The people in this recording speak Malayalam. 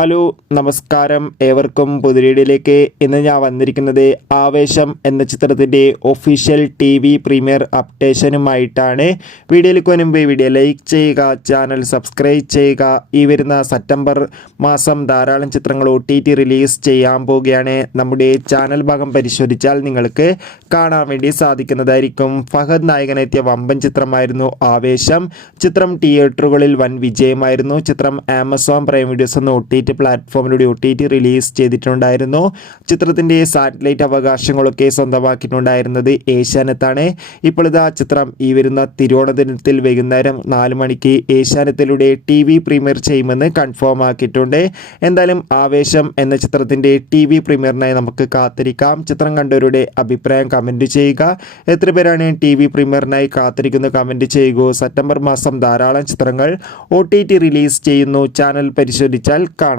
ഹലോ നമസ്കാരം, ഏവർക്കും പുതിരീഡിലേക്ക്. ഇന്ന് ഞാൻ വന്നിരിക്കുന്നത് ആവേശം എന്ന ചിത്രത്തിൻ്റെ ഒഫീഷ്യൽ TV പ്രീമിയർ അപ്ഡേഷനുമായിട്ടാണ്. വീഡിയോയിലേക്ക് മുൻപ് വീഡിയോ ലൈക്ക് ചെയ്യുക, ചാനൽ സബ്സ്ക്രൈബ് ചെയ്യുക. ഈ വരുന്ന സെപ്റ്റംബർ മാസം ധാരാളം ചിത്രങ്ങൾ OTT റിലീസ് ചെയ്യാൻ പോവുകയാണ്. നമ്മുടെ ചാനൽ ഭാഗം പരിശോധിച്ചാൽ നിങ്ങൾക്ക് കാണാൻ വേണ്ടി സാധിക്കുന്നതായിരിക്കും. ഫഹദ് നായകനെത്തിയ വമ്പൻ ചിത്രമായിരുന്നു ആവേശം. ചിത്രം തിയേറ്ററുകളിൽ വൻ വിജയമായിരുന്നു. ചിത്രം ആമസോൺ പ്രൈം വീഡിയോസ് എന്ന OTT പ്ലാറ്റ്ഫോമിലൂടെ OTT റിലീസ് ചെയ്തിട്ടുണ്ടായിരുന്നു. ചിത്രത്തിൻ്റെ സാറ്റലൈറ്റ് അവകാശങ്ങളൊക്കെ സ്വന്തമാക്കിയിട്ടുണ്ടായിരുന്നത് ഏഷ്യാനെറ്റാണ്. ഇപ്പോൾ ഇതാ ചിത്രം ഈ വരുന്ന തിരുവോണ ദിനത്തിൽ വൈകുന്നേരം 4 മണിക്ക് ഏഷ്യാനെറ്റിലൂടെ TV പ്രീമിയർ ചെയ്യുമെന്ന് കൺഫേം ആക്കിയിട്ടുണ്ട്. എന്തായാലും ആവേശം എന്ന ചിത്രത്തിൻ്റെ TV പ്രീമിയറിനായി നമുക്ക് കാത്തിരിക്കാം. ചിത്രം കണ്ടവരുടെ അഭിപ്രായം കമൻറ്റ് ചെയ്യുക. എത്ര പേരാണ് TV പ്രീമിയറിനായി കാത്തിരിക്കുന്നത് കമൻറ്റ് ചെയ്യുക. സെപ്റ്റംബർ മാസം ധാരാളം ചിത്രങ്ങൾ OTT റിലീസ് ചെയ്യുന്നു. ചാനൽ പരിശോധിച്ചാൽ കാണാം.